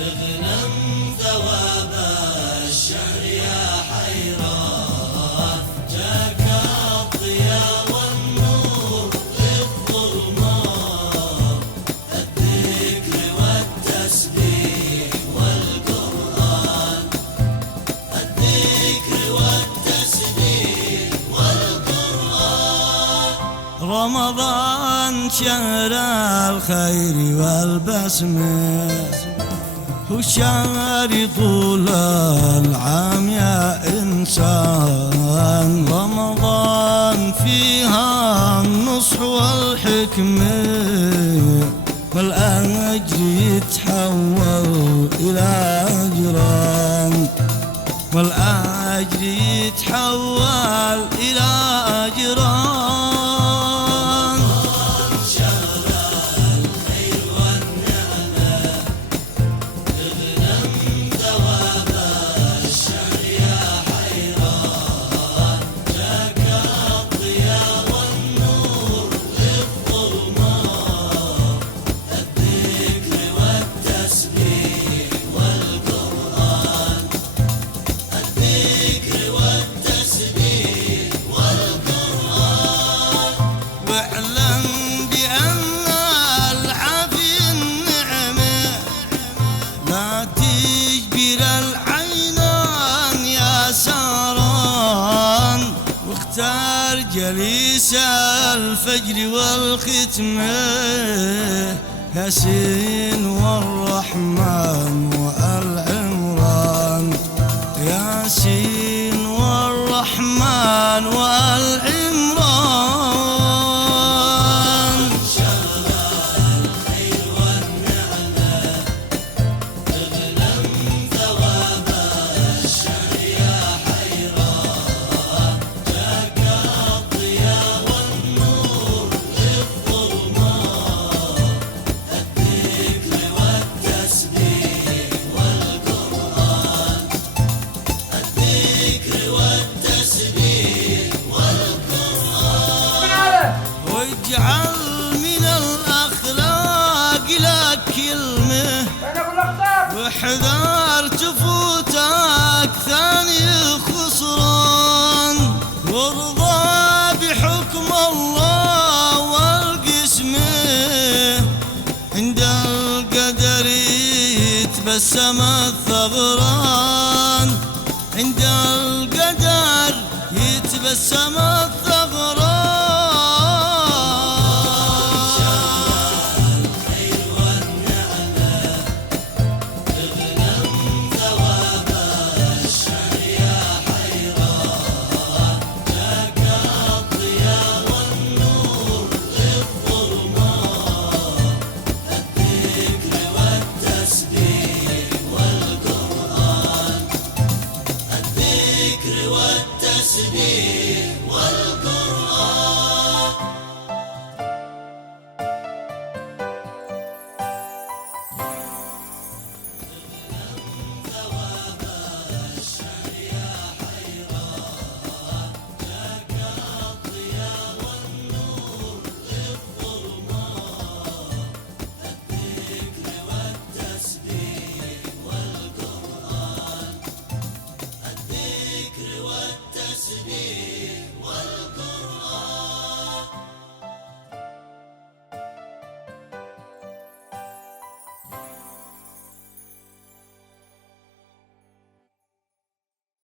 اغنم ثواب الشهر يا حيران، جاك الضياء والنور للظلمات، الذكر والتسبيح والقرآن، الذكر والتسبيح والقرآن. رمضان شهر الخير والبسمة، هو شهر طول العام يا إنسان. رمضان فيها النصح والحكمة، والأجر يتحول إلى أجران، والأجر يتحول إلى أجران. واختار جليس الفجر والختمة، ياسين والرحمن والعمران، ياسين والرحمن والعمران. واجعل من الأخلاق لك كلمة، واحذر تفوتك ثاني خسران، وارضى بحكم الله والقسمة، عند القدر يتبسم الثغران.